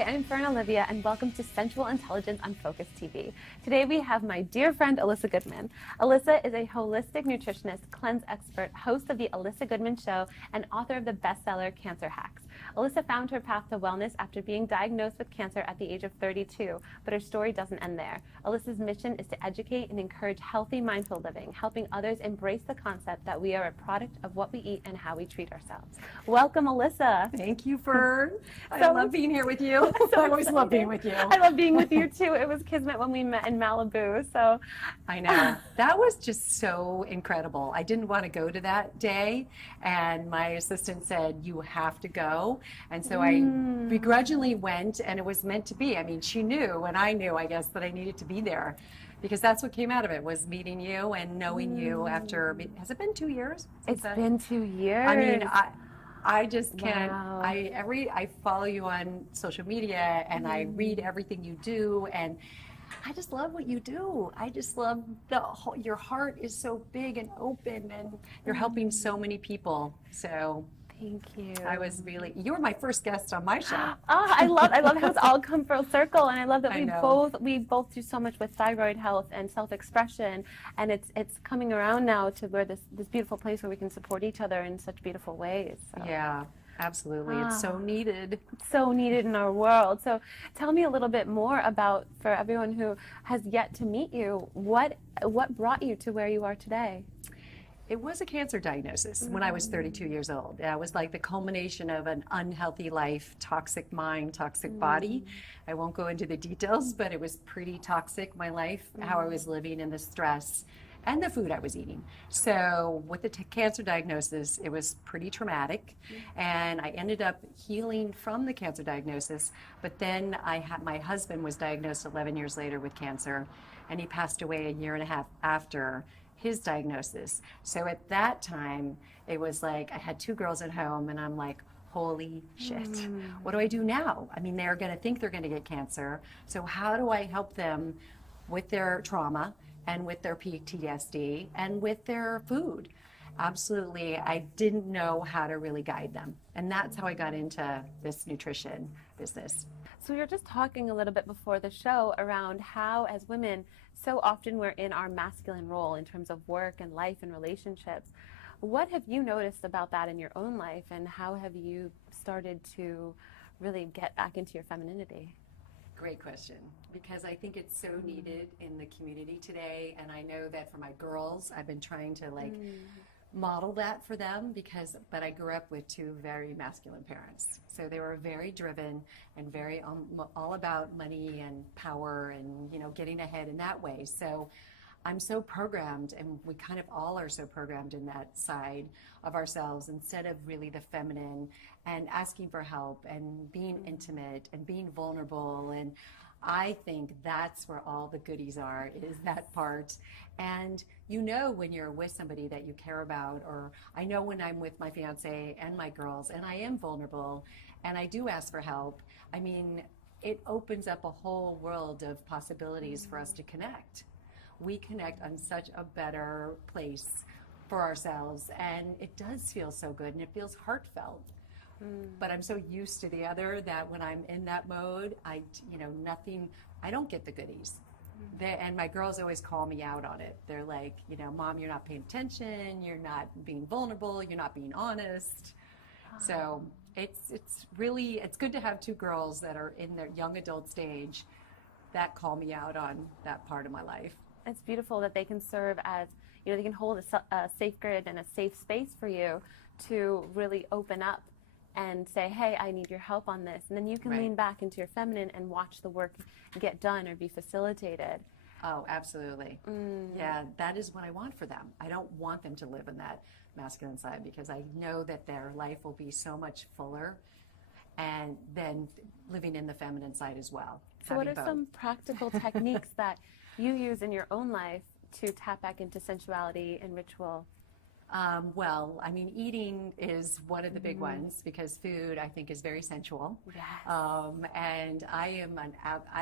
Hi, I'm Fern Olivia, and welcome to Sensual Intelligence on Focus TV. Today we have my dear friend, Elissa Goodman. Elissa is a holistic nutritionist, cleanse expert, host of the Elissa Goodman Show, and author of the bestseller, Cancer Hacks. Elissa found her path to wellness after being diagnosed with cancer at the age of 32, but her story doesn't end there. Elissa's mission is to educate and encourage healthy, mindful living, helping others embrace the concept that we are a product of what we eat and how we treat ourselves. Welcome, Elissa. Thank you, Fern. I love being here with you. I always love being with you. I love being with you too. It was kismet when we met in Malibu. So I know. That was just so incredible. I didn't want to go to that day, and my assistant said, you have to go. And so I begrudgingly went, and it was meant to be. I mean, she knew, and I knew, I guess, that I needed to be there, because that's what came out of it, was meeting you and knowing you after, has it been 2 years? It's been 2 years. I mean, I just can't. Wow. I follow you on social media, and I read everything you do, and I just love what you do. I just love your heart is so big and open, and you're helping so many people. So thank you. You were my first guest on my show. I love how it's all come full circle, and I love that we know. both do so much with thyroid health and self-expression, and it's coming around now to where this beautiful place where we can support each other in such beautiful ways. So. Yeah, absolutely. It's so needed. It's so needed in our world. So tell me a little bit more about, for everyone who has yet to meet you, what brought you to where you are today? It was a cancer diagnosis when I was 32 years old. It was like the culmination of an unhealthy life, toxic mind, toxic body. I won't go into the details, but it was pretty toxic, my life, how I was living, and the stress and the food I was eating. So with the cancer diagnosis, it was pretty traumatic, and I ended up healing from the cancer diagnosis. But then my husband was diagnosed 11 years later with cancer, and he passed away a year and a half after his diagnosis. So at that time, it was like I had 2 girls at home, and I'm like, holy shit, what do I do now? I mean, they're gonna think they're gonna get cancer. So how do I help them with their trauma and with their PTSD and with their food? Absolutely, I didn't know how to really guide them. And that's how I got into this nutrition business. So we were just talking a little bit before the show around how, as women, so often we're in our masculine role in terms of work and life and relationships. What have you noticed about that in your own life, and how have you started to really get back into your femininity? Great question, because I think it's so needed in the community today, and I know that for my girls, I've been trying to model that for them, but I grew up with 2 very masculine parents. So they were very driven and very all about money and power and, getting ahead in that way. So I'm so programmed, and we kind of all are so programmed in that side of ourselves, instead of really the feminine and asking for help and being intimate and being vulnerable. And I think that's where all the goodies are, is that part. And when you're with somebody that you care about, or I know when I'm with my fiance and my girls and I am vulnerable and I do ask for help, I mean, it opens up a whole world of possibilities for us to connect. We connect on such a better place for ourselves, and it does feel so good, and it feels heartfelt. But I'm so used to the other that when I'm in that mode, I don't get the goodies. And my girls always call me out on it. They're like, Mom, you're not paying attention, you're not being vulnerable, you're not being honest. So it's good to have 2 girls that are in their young adult stage that call me out on that part of my life. It's beautiful that they can serve as, they can hold a safe grid and a safe space for you to really open up and say, hey, I need your help on this. And then you can lean back into your feminine and watch the work get done or be facilitated. Oh, absolutely. Yeah, that is what I want for them. I don't want them to live in that masculine side, because I know that their life will be so much fuller, and then living in the feminine side as well. So what are some practical techniques that you use in your own life to tap back into sensuality and ritual? Well, I mean, eating is one of the big ones because food, I think, is very sensual. Yes. And I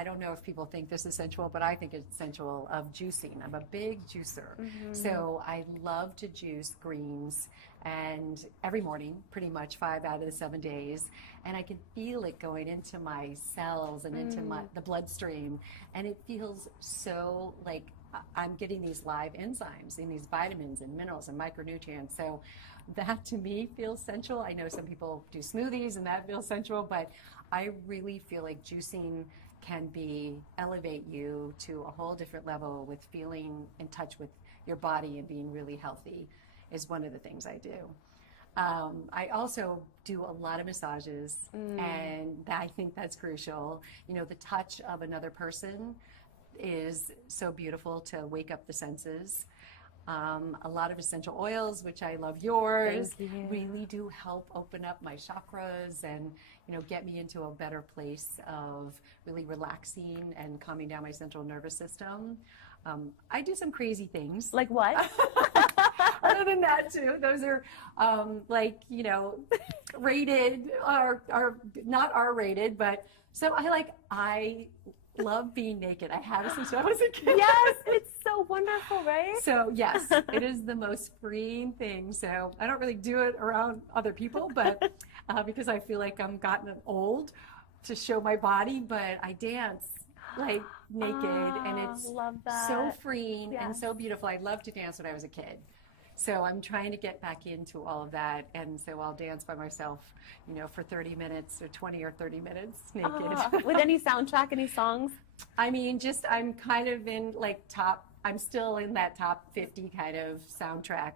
don't know if people think this is sensual, but I think it's sensual of juicing. I'm a big juicer. So I love to juice greens and every morning, pretty much 5 out of the 7 days. And I can feel it going into my cells and into the bloodstream. And it feels so like I'm getting these live enzymes and these vitamins and minerals and micronutrients. So that to me feels sensual. I know some people do smoothies and that feels sensual, but I really feel like juicing can elevate you to a whole different level with feeling in touch with your body and being really healthy is one of the things I do. I also do a lot of massages and I think that's crucial. You know, the touch of another person is so beautiful to wake up the senses. A lot of essential oils, which I love yours, really do help open up my chakras and, you know, get me into a better place of really relaxing and calming down my central nervous system. I do some crazy things. Like what? Other than that too, those are like, you know, rated or not R-rated, but so I love being naked. I have since I was a kid. Yes, it's so wonderful, right? So yes, it is the most freeing thing. So I don't really do it around other people, but because I feel like I'm gotten old to show my body, but I dance like naked and it's so freeing and so beautiful. I loved to dance when I was a kid. So I'm trying to get back into all of that. And so I'll dance by myself, you know, for 30 minutes or 20 or 30 minutes naked. With any soundtrack, any songs? I mean, just I'm kind of in like I'm still in that top 50 kind of soundtrack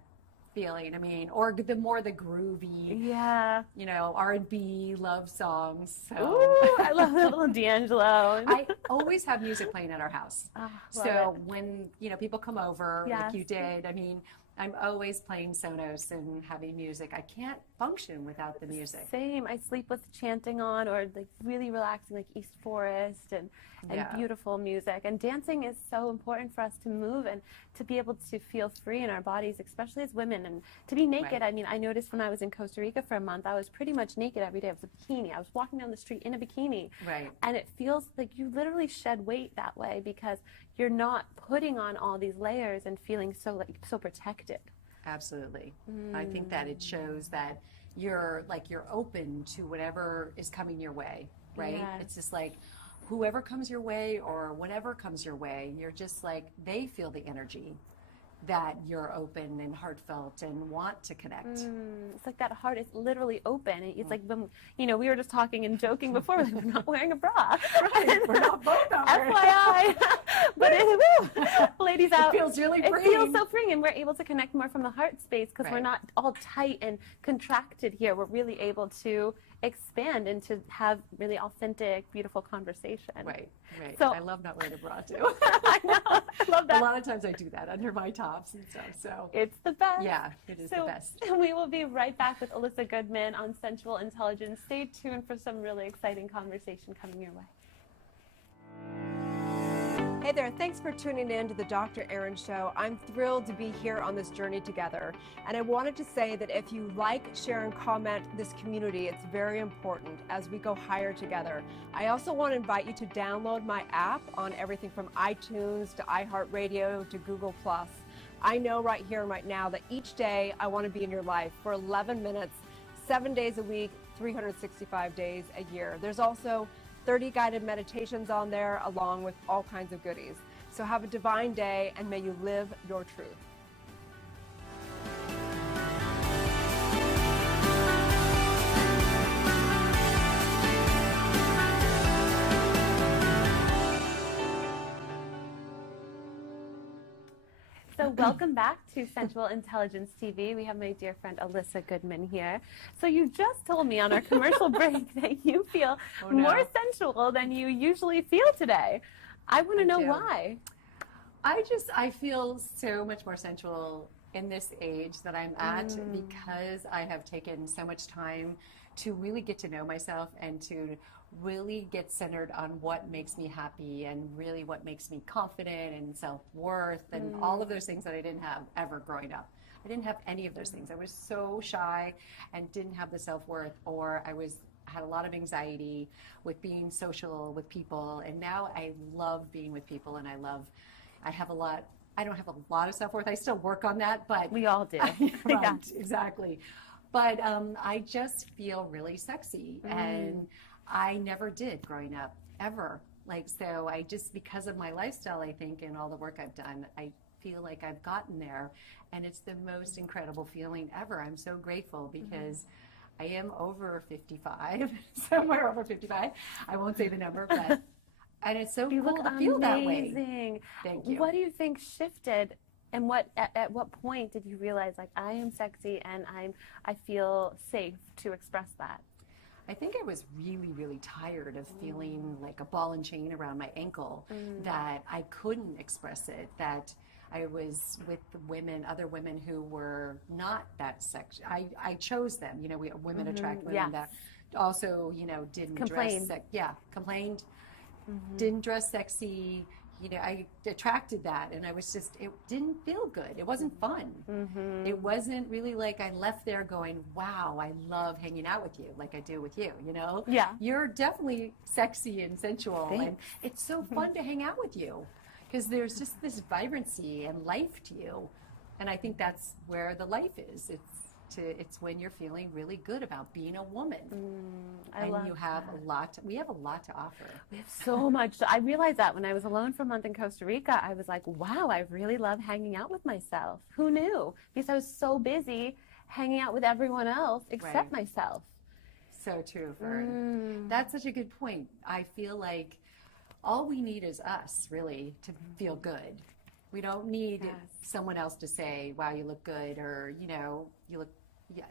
feeling. I mean, or the more the groovy, you know, R&B love songs. So. Ooh, I love that little D'Angelo. I always have music playing at our house. So when, you know, people come over, like you did, I mean, I'm always playing Sonos and having music. I can't function without the music. Same. I sleep with chanting on or like really relaxing like East Forest and beautiful music. And dancing is so important for us to move and to be able to feel free in our bodies, especially as women. And to be naked, I mean, I noticed when I was in Costa Rica for a month, I was pretty much naked every day. It was a bikini. I was walking down the street in a bikini. And it feels like you literally shed weight that way because you're not putting on all these layers and feeling so protected. Absolutely. I think that it shows that you're open to whatever is coming your way, right? It's just like whoever comes your way or whatever comes your way, you're just like, they feel the energy that you're open and heartfelt and want to connect. It's like that heart is literally open. It's like, you know, we were just talking and joking before, like, we're not wearing a bra. We're not both on FYI. But ladies out. It feels really freeing. It feels so freeing, and we're able to connect more from the heart space because we're not all tight and contracted here. We're really able to expand and to have really authentic, beautiful conversation. Right. So I love not wearing a bra too. I know. I love that. A lot of times I do that under my tops and stuff. So it's the best. Yeah, it is the best. We will be right back with Elissa Goodman on Sensual Intelligence. Stay tuned for some really exciting conversation coming your way. Hey there, thanks for tuning in to the Dr. Erin Show. I'm thrilled to be here on this journey together. And I wanted to say that if you like, share, and comment this community, it's very important as we go higher together. I also want to invite you to download my app on everything from iTunes to iHeartRadio to Google+. I know right here and right now that each day I want to be in your life for 11 minutes, 7 days a week, 365 days a year. There's also 30 guided meditations on there, along with all kinds of goodies. So have a divine day, and may you live your truth. So welcome back to Sensual Intelligence TV. We have my dear friend Elissa Goodman here. So you just told me on our commercial break that you feel more sensual than you usually feel today. I want to know why. I feel so much more sensual in this age that I'm at because I have taken so much time to really get to know myself and to really get centered on what makes me happy and really what makes me confident and self-worth and all of those things that I didn't have ever growing up. I didn't have any of those things. I was so shy and didn't have the self-worth, or had a lot of anxiety with being social with people. And now I love being with people, and I don't have a lot of self-worth. I still work on that, but we all do. Right, Yeah. exactly. But I just feel really sexy, and I never did growing up, ever. Like, so I just, because of my lifestyle, I think, and all the work I've done, I feel like I've gotten there, and it's the most incredible feeling ever. I'm so grateful because I am over 55, somewhere over 55. I won't say the number, but, and it's so You cool look to feel that way. amazing. Thank you. What do you think shifted, and at what point did you realize, like, I am sexy and I feel safe to express that? I think I was really, really tired of feeling like a ball and chain around my ankle, that I couldn't express it, that I was with other women who were not that sexy. I chose them. You know, women attract women that also, you know, didn't Complain. dress complained, didn't dress sexy. You know, I attracted that, and it didn't feel good. It wasn't fun. It wasn't really like I left there going, wow, I love hanging out with you like I do with you, you know? Yeah. You're definitely sexy and sensual, and it's so fun to hang out with you because there's just this vibrancy and life to you. And I think that's where the life is. It's when you're feeling really good about being a woman. And you have we have a lot to offer. We have so much. I realized that when I was alone for a month in Costa Rica, I was like, wow, I really love hanging out with myself. Who knew? Because I was so busy hanging out with everyone else except myself. So true, Fern. That's such a good point. I feel like all we need is us, really, to feel good. We don't need someone else to say, wow, you look good, or, you know, you look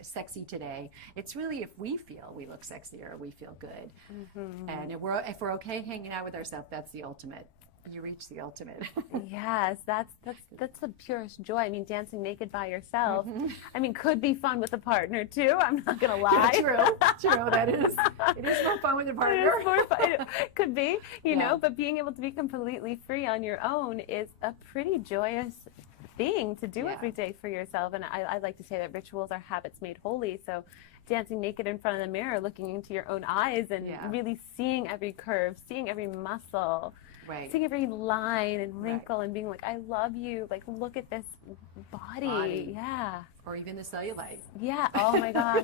sexy today. It's really if we feel we look sexy or we feel good. And if we're okay hanging out with ourselves, that's the ultimate. You reach the ultimate. Yes, that's the purest joy. I mean, dancing naked by yourself, I mean, could be fun with a partner too. I'm not gonna lie. True. It is more fun with a partner. It is more fun. It could be, you know, but being able to be completely free on your own is a pretty joyous thing to do every day for yourself. And I like to say that rituals are habits made holy. So dancing naked in front of the mirror, looking into your own eyes and really seeing every curve, seeing every muscle, seeing every line and wrinkle and being like, I love you. Like, look at this body. Yeah. Or even the cellulite. Yeah. Oh my gosh.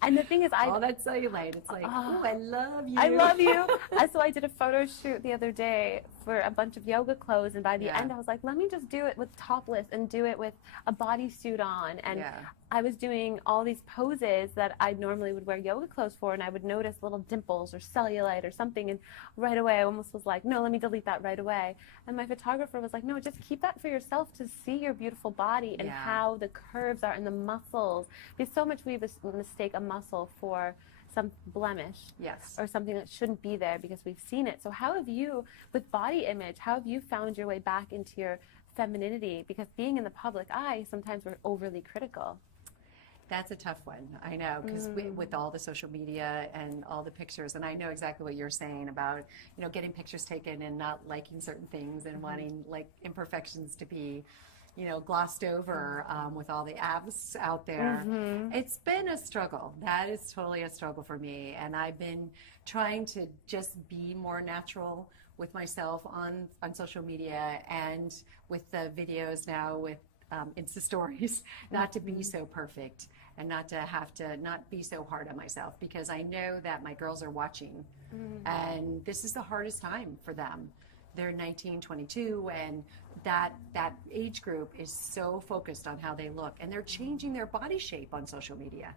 And the thing is, all that cellulite. It's like, oh, I love you. I love you. So I did a photo shoot the other day for a bunch of yoga clothes, and by the end I was like, let me just do it with topless and do it with a bodysuit on. And I was doing all these poses that I normally would wear yoga clothes for, and I would notice little dimples or cellulite or something, and right away I almost was like, no, let me delete that right away. And my photographer was like, no, just keep that for yourself to see your beautiful body and how the curves are and the muscles. Because so much we mistake a muscle for some blemish or something that shouldn't be there because we've seen it. So how have you, with body image, how have you found your way back into your femininity? Because being in the public eye, sometimes we're overly critical. That's a tough one, I know, because with all the social media and all the pictures, and I know exactly what you're saying about, you know, getting pictures taken and not liking certain things and wanting, like, imperfections to be, you know, glossed over with all the abs out there. It's been a struggle. That is totally a struggle for me, and I've been trying to just be more natural with myself on social media and with the videos now with Insta stories, not to be so perfect and not to have to not be so hard on myself, because I know that my girls are watching and this is the hardest time for them. They're 19, 22, and that age group is so focused on how they look, and they're changing their body shape on social media.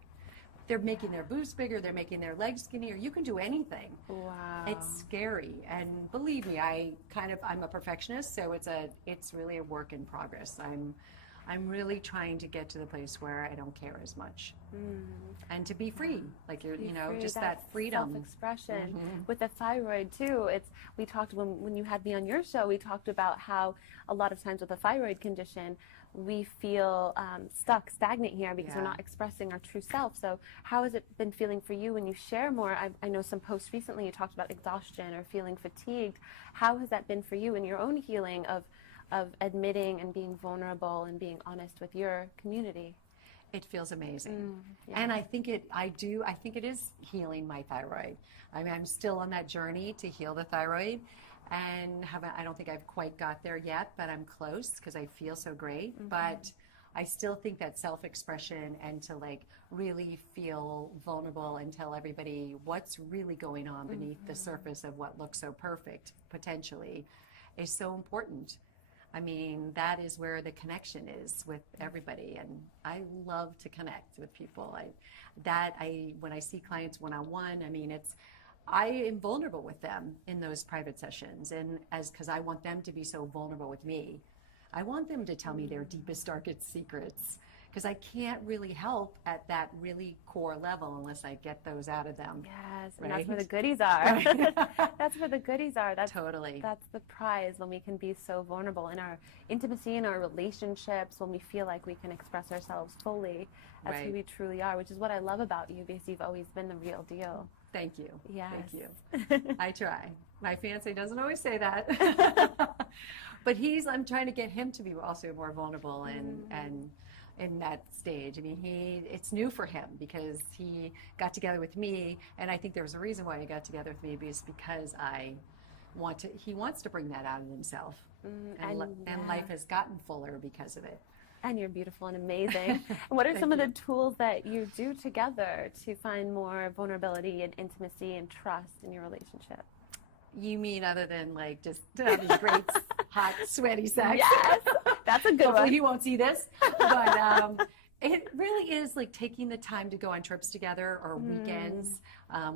They're making their boobs bigger, they're making their legs skinnier. You can do anything. Wow. It's scary. And believe me, I'm a perfectionist, so it's really a work in progress. I'm really trying to get to the place where I don't care as much. And to be free, like you're, you know, just that freedom. Self-expression. With the thyroid too, we talked when you had me on your show, we talked about how a lot of times with a thyroid condition, we feel stagnant here because we're not expressing our true self. So how has it been feeling for you when you share more? I know some posts recently you talked about exhaustion or feeling fatigued. How has that been for you in your own healing of of admitting and being vulnerable and being honest with your community. It feels amazing. Yeah. And I think it is healing my thyroid. I mean, I'm still on that journey to heal the thyroid, and I don't think I've quite got there yet, but I'm close because I feel so great. But I still think that self-expression and to like really feel vulnerable and tell everybody what's really going on beneath the surface of what looks so perfect, potentially, is so important. I mean, that is where the connection is with everybody, and I love to connect with people. When I see clients one-on-one, I mean, I am vulnerable with them in those private sessions, and because I want them to be so vulnerable with me. I want them to tell me their deepest, darkest secrets, because I can't really help at that really core level unless I get those out of them. Yes, and Right? that's where the goodies are. That's where the goodies are. Totally. That's the prize, when we can be so vulnerable in our intimacy, in our relationships, when we feel like we can express ourselves fully as who Right. we truly are, which is what I love about you, because you've always been the real deal. Thank you. Yes. Thank you. I try. My fiance doesn't always say that. But I'm trying to get him to be also more vulnerable and in that stage. I mean, it's new for him because he got together with me, and I think there was a reason why he got together with me, because he wants to bring that out in himself. And life has gotten fuller because of it. And you're beautiful and amazing. And what are some of the tools that you do together to find more vulnerability and intimacy and trust in your relationship? You mean other than like just having great, hot, sweaty sex? Yes, that's a good Hopefully one. he won't see this. But it really is like taking the time to go on trips together or weekends.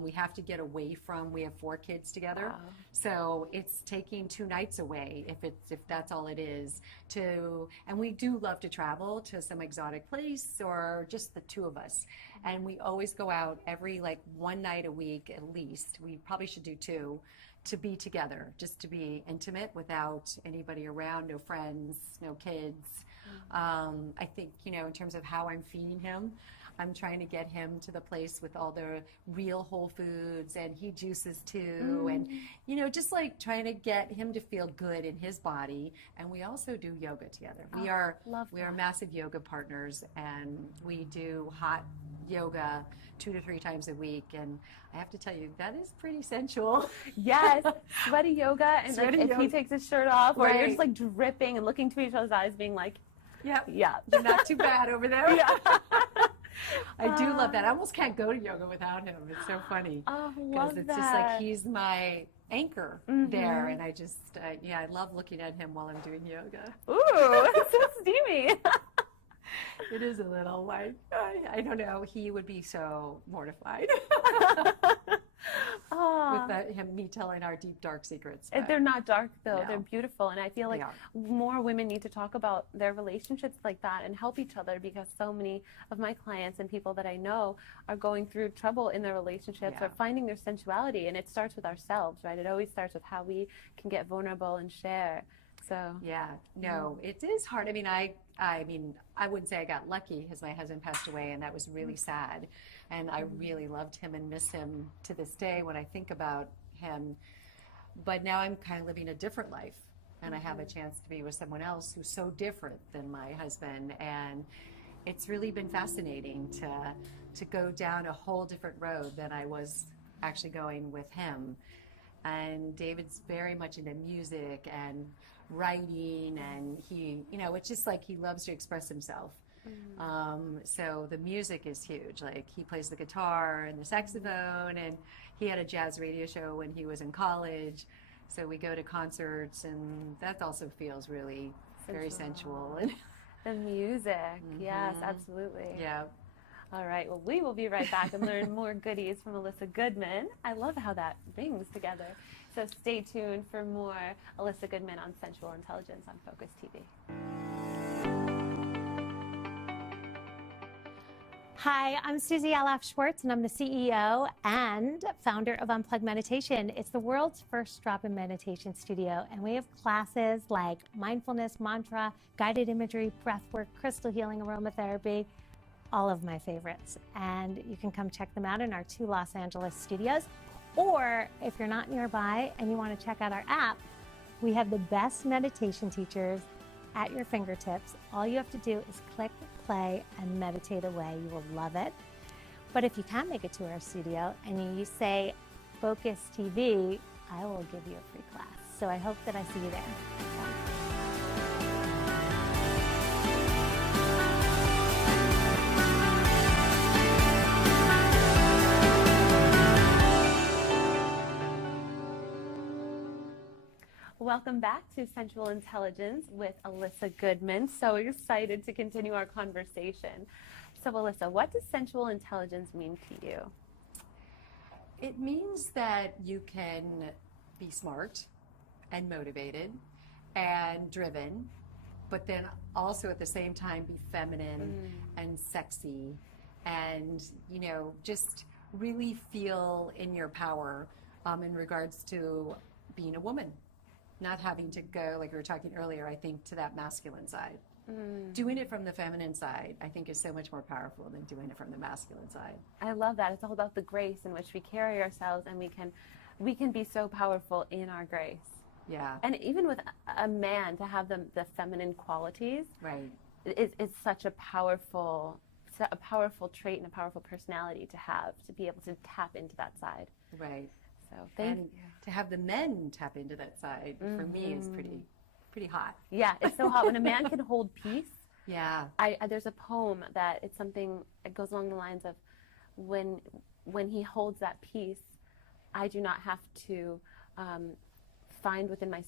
We have to get away we have 4 kids together. Wow. So it's taking 2 nights away if that's all it is and we do love to travel to some exotic place or just the 2 of us. And we always go out every like 1 night a week at least. We probably should do 2. To be together, just to be intimate without anybody around, no friends, no kids. I think, in terms of how I'm feeding him, I'm trying to get him to the place with all the real whole foods, and he juices too. And, just like trying to get him to feel good in his body. And we also do yoga together. We are massive yoga partners, and we do hot yoga 2 to 3 times a week, and I have to tell you, that is pretty sensual. Yes, sweaty yoga, and if he takes his shirt off, or you're Right. just like dripping and looking to each other's eyes, being like, Yeah, yeah, not too bad over there. yeah. I do love that. I almost can't go to yoga without him. It's so funny. Oh, Because love it's that. just like he's my anchor there, and I just, I love looking at him while I'm doing yoga. Ooh, it's so steamy. It is a little like, I don't know, he would be so mortified with me telling our deep, dark secrets. But They're not dark, though. No. They're beautiful. And I feel like They are. more women need to talk about their relationships like that and help each other, because so many of my clients and people that I know are going through trouble in their relationships Yeah. or finding their sensuality. And it starts with ourselves, right? It always starts with how we can get vulnerable and share. So Yeah, no, it is hard. I mean, I wouldn't say I got lucky because my husband passed away, and that was really sad. And I really loved him and miss him to this day when I think about him. But now I'm kind of living a different life, and I have a chance to be with someone else who's so different than my husband. And it's really been fascinating to go down a whole different road than I was actually going with him. And David's very much into music and writing, and he, it's just like he loves to express himself. So the music is huge. Like, he plays the guitar and the saxophone, and he had a jazz radio show when he was in college. So we go to concerts, and that also feels really very sensual. And the music, yes, absolutely. yeah. All right, well, we will be right back and learn more goodies from Elissa Goodman. I love how that rings together. So stay tuned for more Elissa Goodman on Sensual Intelligence on Focus TV. Hi, I'm Susie Alaf Schwartz, and I'm the CEO and founder of Unplugged Meditation. It's the world's first drop-in meditation studio, and we have classes like mindfulness, mantra, guided imagery, breathwork, crystal healing, aromatherapy, all of my favorites. And you can come check them out in our 2 Los Angeles studios. Or if you're not nearby and you want to check out our app, We have the best meditation teachers at your fingertips. All you have to do is click play and meditate away. You will love it. But if you can't make it to our studio and you say Focus TV, I will give you a free class. So I hope that I see you there. Welcome back to Sensual Intelligence with Elissa Goodman. So excited to continue our conversation. So Elissa, what does sensual intelligence mean to you? It means that you can be smart and motivated and driven, but then also at the same time be feminine and sexy and, you know, just really feel in your power in regards to being a woman. Not having to go, like we were talking earlier, I think, to that masculine side. Doing it from the feminine side, I think, is so much more powerful than doing it from the masculine side. I love that. It's all about the grace in which we carry ourselves, and we can be so powerful in our grace. Yeah. And even with a man, to have the feminine qualities, Right. is such a powerful trait and a powerful personality to have, to be able to tap into that side. Right. So And to have the men tap into that side, for me, is pretty hot. Yeah, it's so hot when a man can hold peace. Yeah. There's a poem that it's something, it goes along the lines of when he holds that peace, I do not have to find within my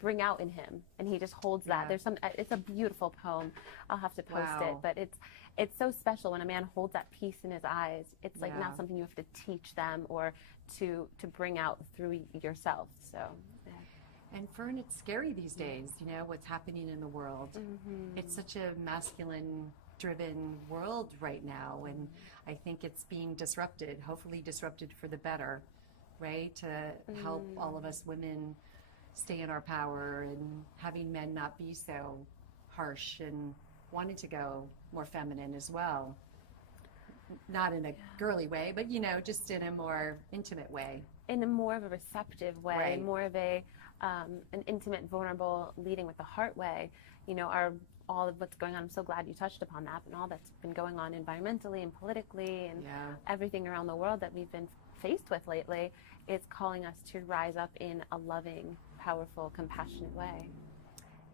bring out in him, and he just holds that. Yeah. There's it's a beautiful poem. I'll have to post it, Wow. but it's so special when a man holds that peace in his eyes. It's like Yeah. not something you have to teach them or to bring out through yourself. So yeah. And Fern, it's scary these days, you know, what's happening in the world. It's such a masculine-driven world right now, and I think it's being disrupted, hopefully disrupted for the better, right? To help all of us women stay in our power and having men not be so harsh and wanting to go more feminine as well. Not in a girly way, but, you know, just in a more intimate way. In a more of a receptive way, Right. more of an intimate, vulnerable, leading with the heart way. You know, all of what's going on. I'm so glad you touched upon that, and all that's been going on environmentally and politically, and Yeah. everything around the world that we've been faced with lately is calling us to rise up in a loving, powerful, compassionate way.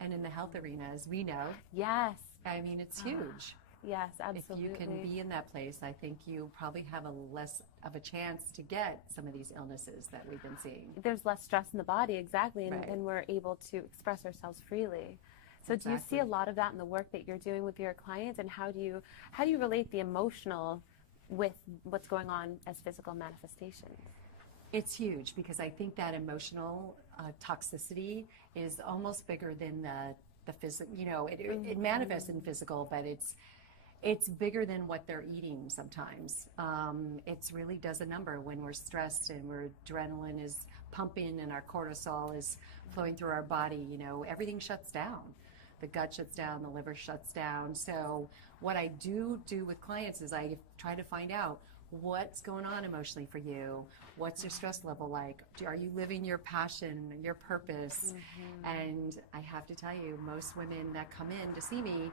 And in the health arena, as we know, Yes, I mean, it's huge. yes, absolutely. If you can be in that place, I think you probably have a less of a chance to get some of these illnesses that we've been seeing. There's less stress in the body, exactly, and, Right. and we're able to express ourselves freely. So do you see Exactly. a lot of that in the work that you're doing with your clients, and how do you relate the emotional with what's going on as physical manifestations? It's huge because I think that emotional toxicity is almost bigger than the physical. You know, it manifests in physical, but it's bigger than what they're eating sometimes. It really does a number when we're stressed and our adrenaline is pumping and our cortisol is flowing through our body. You know, everything shuts down. The gut shuts down, the liver shuts down. So what I do with clients is I try to find out what's going on emotionally for you. What's your stress level like? Are you living your passion, your purpose? And I have to tell you, most women that come in to see me,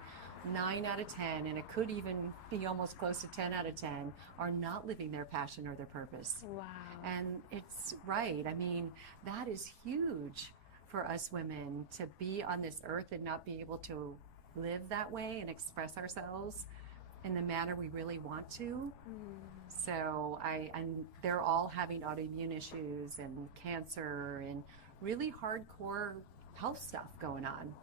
9 out of 10, and it could even be almost close to 10 out of 10, are not living their passion or their purpose. Wow. And it's right. I mean, that is huge for us women to be on this earth and not be able to live that way and express ourselves in the manner we really want to. So and they're all having autoimmune issues and cancer and really hardcore health stuff going on.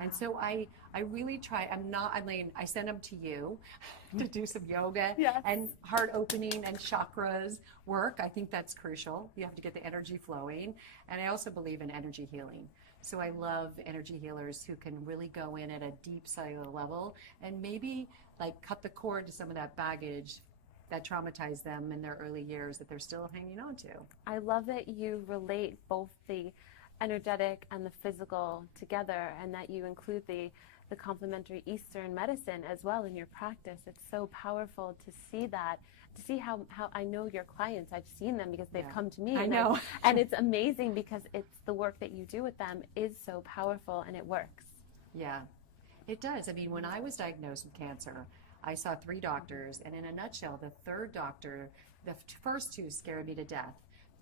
And so I really try. I send them to you to do some yoga Yes. and heart opening and chakras work. I think that's crucial. You have to get the energy flowing. And I also believe in energy healing. So I love energy healers who can really go in at a deep cellular level and maybe like cut the cord to some of that baggage that traumatized them in their early years that they're still hanging on to. I love that you relate both the energetic and the physical together, and that you include the the complementary Eastern medicine as well in your practice. It's so powerful to see that, to see how I know your clients. I've seen them because they've come to me. I know. And it's amazing because it's the work that you do with them is so powerful and it works. Yeah, it does. I mean, when I was diagnosed with cancer, I saw 3 doctors, and in a nutshell, the third doctor, the first 2 scared me to death.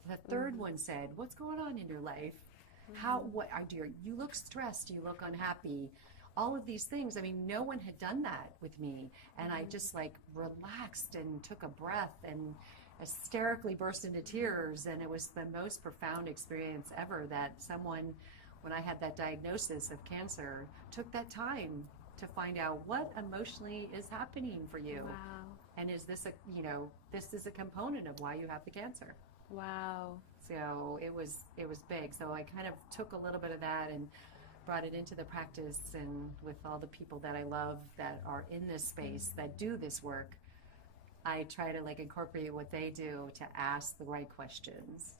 The third one said, "What's going on in your life? You look stressed, you look unhappy." All of these things. I mean, no one had done that with me. And I just like relaxed and took a breath and hysterically burst into tears. And it was the most profound experience ever that someone, when I had that diagnosis of cancer, took that time to find out what emotionally is happening for you. Wow. And is this this is a component of why you have the cancer. Wow. So it was big. So I kind of took a little bit of that and brought it into the practice, and with all the people that I love that are in this space that do this work, I try to like incorporate what they do to ask the right questions.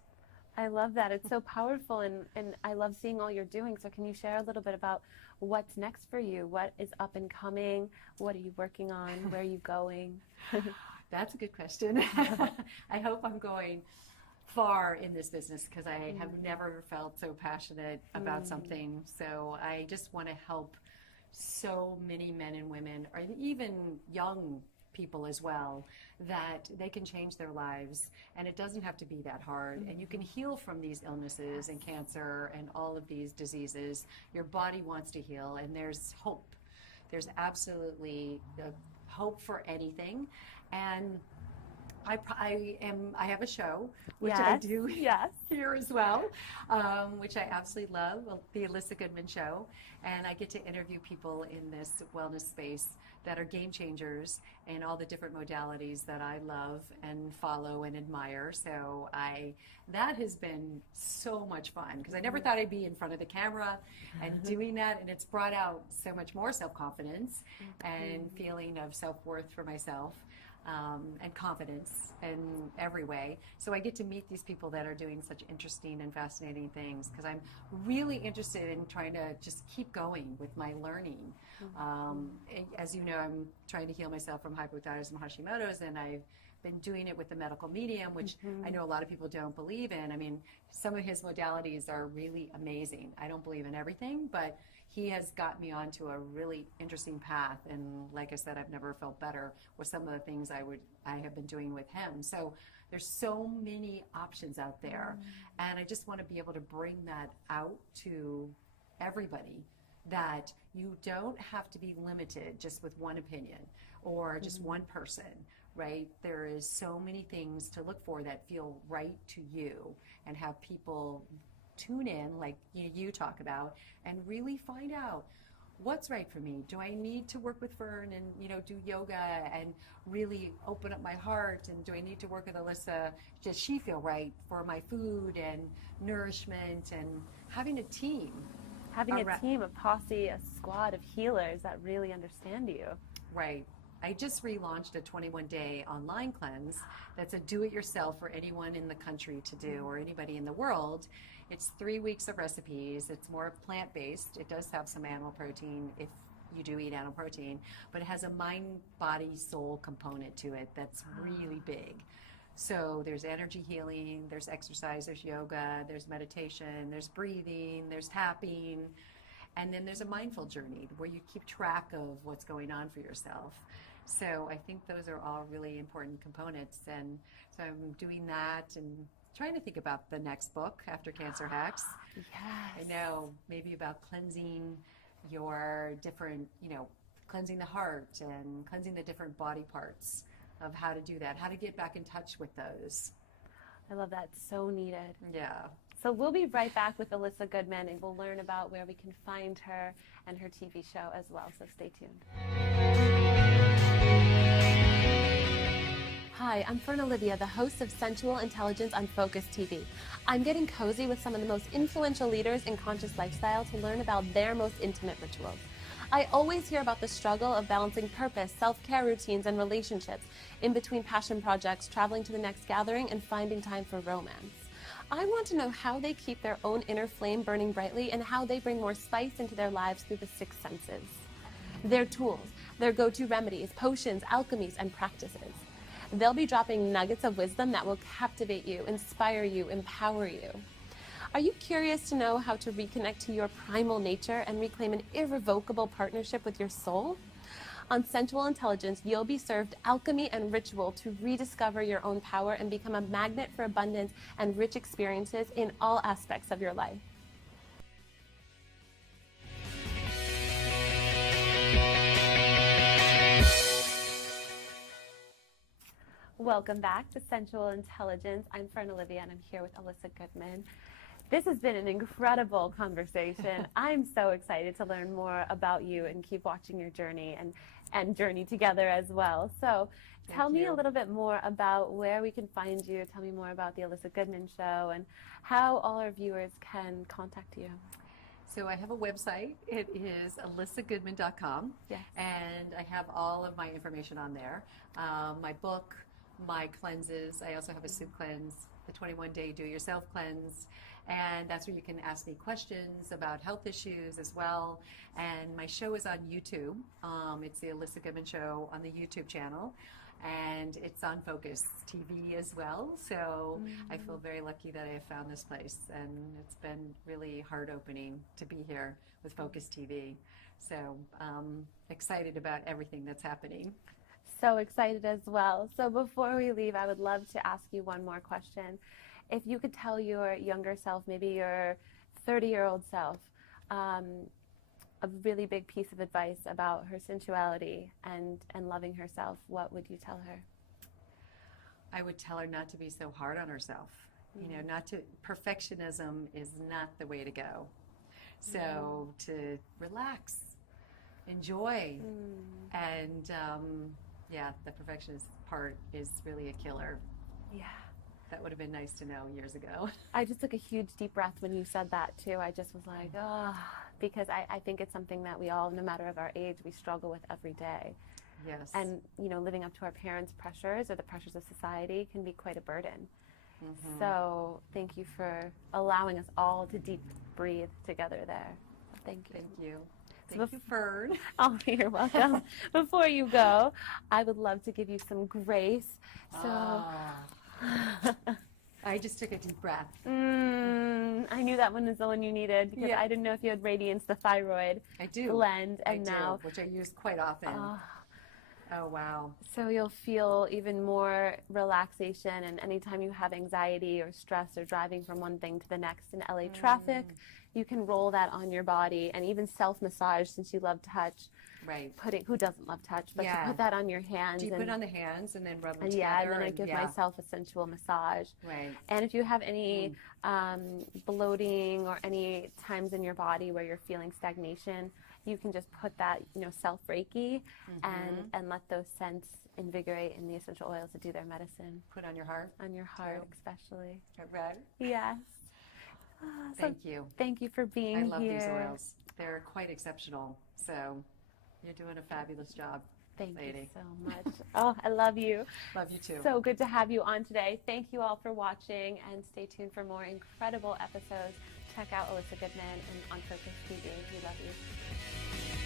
I love that. It's so powerful, and I love seeing all you're doing. So can you share a little bit about what's next for you? What is up and coming? What are you working on? Where are you going? That's a good question. I hope I'm going far in this business because I have never felt so passionate about something. So I just want to help so many men and women, or even young people as well, that they can change their lives, and it doesn't have to be that hard, and you can heal from these illnesses and cancer and all of these diseases. Your body wants to heal, and there's hope. There's absolutely hope for anything. And I have a show, which I do here as well, which I absolutely love, the Elissa Goodman Show. And I get to interview people in this wellness space that are game changers in all the different modalities that I love and follow and admire. So that has been so much fun because I never thought I'd be in front of the camera and doing that. And it's brought out so much more self-confidence and feeling of self-worth for myself. And confidence in every way. So I get to meet these people that are doing such interesting and fascinating things because I'm really interested in trying to just keep going with my learning. As you know, I'm trying to heal myself from hypothyroidism and Hashimoto's, and I've been doing it with the medical medium, which I know a lot of people don't believe in. I mean, some of his modalities are really amazing. I don't believe in everything, but he has got me onto a really interesting path. And like I said, I've never felt better with some of the things I have been doing with him. So there's so many options out there. And I just want to be able to bring that out to everybody, that you don't have to be limited just with one opinion or just one person, right? There is so many things to look for that feel right to you, and have people tune in like you talk about and really find out what's right for me. Do I need to work with Fern and do yoga and really open up my heart, and do I need to work with Elissa? Does she feel right for my food and nourishment? And having a team, a team, a posse, a squad of healers that really understand you. Right. I just relaunched a 21-day online cleanse that's a do-it-yourself for anyone in the country to do, or anybody in the world. It's 3 weeks of recipes. It's more plant-based. It does have some animal protein if you do eat animal protein, but it has a mind, body, soul component to it that's really big. So there's energy healing, there's exercise, there's yoga, there's meditation, there's breathing, there's tapping, and then there's a mindful journey where you keep track of what's going on for yourself. So I think those are all really important components. And so I'm doing that and trying to think about the next book after Cancer Hacks. Yes. I know, maybe about cleansing your different, cleansing the heart and cleansing the different body parts, of how to do that, how to get back in touch with those. I love that. So needed. Yeah. So we'll be right back with Elissa Goodman, and we'll learn about where we can find her and her TV show as well. So stay tuned. Hi, I'm Fern Olivia, the host of Sensual Intelligence on Focus TV. I'm getting cozy with some of the most influential leaders in conscious lifestyle to learn about their most intimate rituals. I always hear about the struggle of balancing purpose, self-care routines, and relationships in between passion projects, traveling to the next gathering, and finding time for romance. I want to know how they keep their own inner flame burning brightly and how they bring more spice into their lives through the 6 senses. their tools, their go-to remedies, potions, alchemies, and practices. They'll be dropping nuggets of wisdom that will captivate you, inspire you, empower you. Are you curious to know how to reconnect to your primal nature and reclaim an irrevocable partnership with your soul? On Sensual Intelligence, you'll be served alchemy and ritual to rediscover your own power and become a magnet for abundance and rich experiences in all aspects of your life. Welcome back to Sensual Intelligence. I'm Fern, Olivia, and I'm here with Elissa Goodman. This has been an incredible conversation. I'm so excited to learn more about you and keep watching your journey and journey together as well. So tell me a little bit more about where we can find you. Tell me more about the Elissa Goodman Show and how all our viewers can contact you. So I have a website. It is elissagoodman.com. Yes. And I have all of my information on there. My book, my cleanses. I also have a soup cleanse, the 21-day do-yourself cleanse. And that's where you can ask me questions about health issues as well. And my show is on YouTube. It's the Elissa Goodman Show on the YouTube channel. And it's on Focus TV as well. So I feel very lucky that I have found this place. And it's been really heart-opening to be here with Focus TV. So excited about everything that's happening. So excited as well. So before we leave, I would love to ask you one more question. If you could tell your younger self, maybe your 30-year-old self, a really big piece of advice about her sensuality and loving herself, what would you tell her? I would tell her not to be so hard on herself. You know, perfectionism is not the way to go. So to relax, enjoy, and yeah, the perfectionist part is really a killer. Yeah. That would have been nice to know years ago. I just took a huge deep breath when you said that too. I just was like, oh, because I think it's something that we all, no matter of our age, we struggle with every day. Yes. And, you know, living up to our parents' pressures or the pressures of society can be quite a burden. So thank you for allowing us all to deep breathe together there. Thank you. Thank you. Thank you, Fern. Oh, you're welcome. Before you go, I would love to give you some grace. So. I just took a deep breath. I knew that one was the one you needed because I didn't know if you had Radiance, the Thyroid blend, and now which I use quite often. Oh wow! So you'll feel even more relaxation, and anytime you have anxiety or stress or driving from one thing to the next in LA traffic, you can roll that on your body, and even self-massage since you love touch. Right. Who doesn't love touch? But to put that on your hands. Do you put it on the hands and then rub them together? Yeah, and then I give myself a sensual massage. Right. And if you have any bloating or any times in your body where you're feeling stagnation, you can just put that, you know, self-Reiki and let those scents invigorate in the essential oils to do their medicine. Put on your heart? On your heart, especially. Red? Yes. Thank you. Thank you for being here. I love these oils. They're quite exceptional. So you're doing a fabulous job, Thank lady. you so much. Oh, I love you. Love you too. So good to have you on today. Thank you all for watching, and stay tuned for more incredible episodes. Check out Elissa Goodman and on Focus TV. We love you.